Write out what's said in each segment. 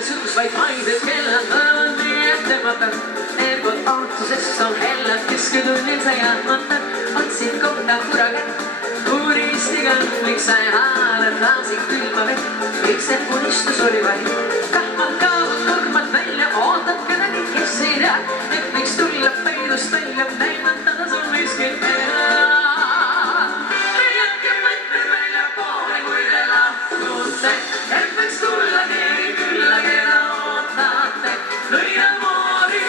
kuules jutus vaid maised kellad mõlemad nii ettemata. Ergud ootusest on hellad, kesketunnil sa jäämata. Otsid kohta kurakätt, uuristiga, miks sa ei hääletlasid külma vett. Miks see unistus oli vaid, kahvad kaovad nurmad välja, ootad kedagi, kes ei tea, et miks tulla peidust välja, näimatada sul miskit teha. Jätke mõtted välja poole, kui te lahkute, et võiks tulla keegi külla, keda ootate. Lõina moori,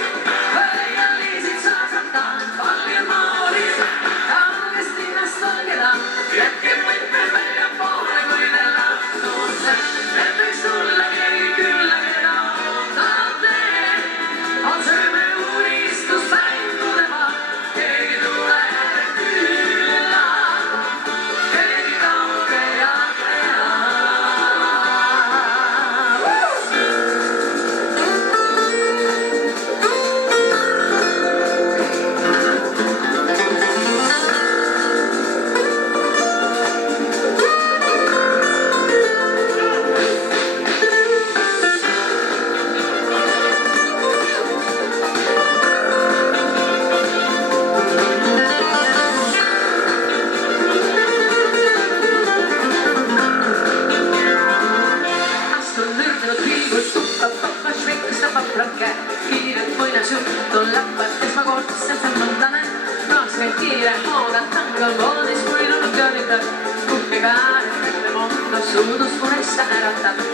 välja liisid saasata, valge moori, kaugest linnast valgeda. Jätke mõtted välja poole, kui te lahkute, et võiks tulla keegi külla, keda ootate. On sööme unistus mängude maa, keegi tuleb külla, keegi kauge ja hea. Astun nürdinud pilgud, tuttav pappa, šveikust tapab rakke. Kiiret muinasjutt on läppad, esmakordselt on mõndane. Naaskäid kiire, hoodan tangal voodis, muidunud kõrvitab. Kuhke käärib, ette mondas, suudus unesta äratab.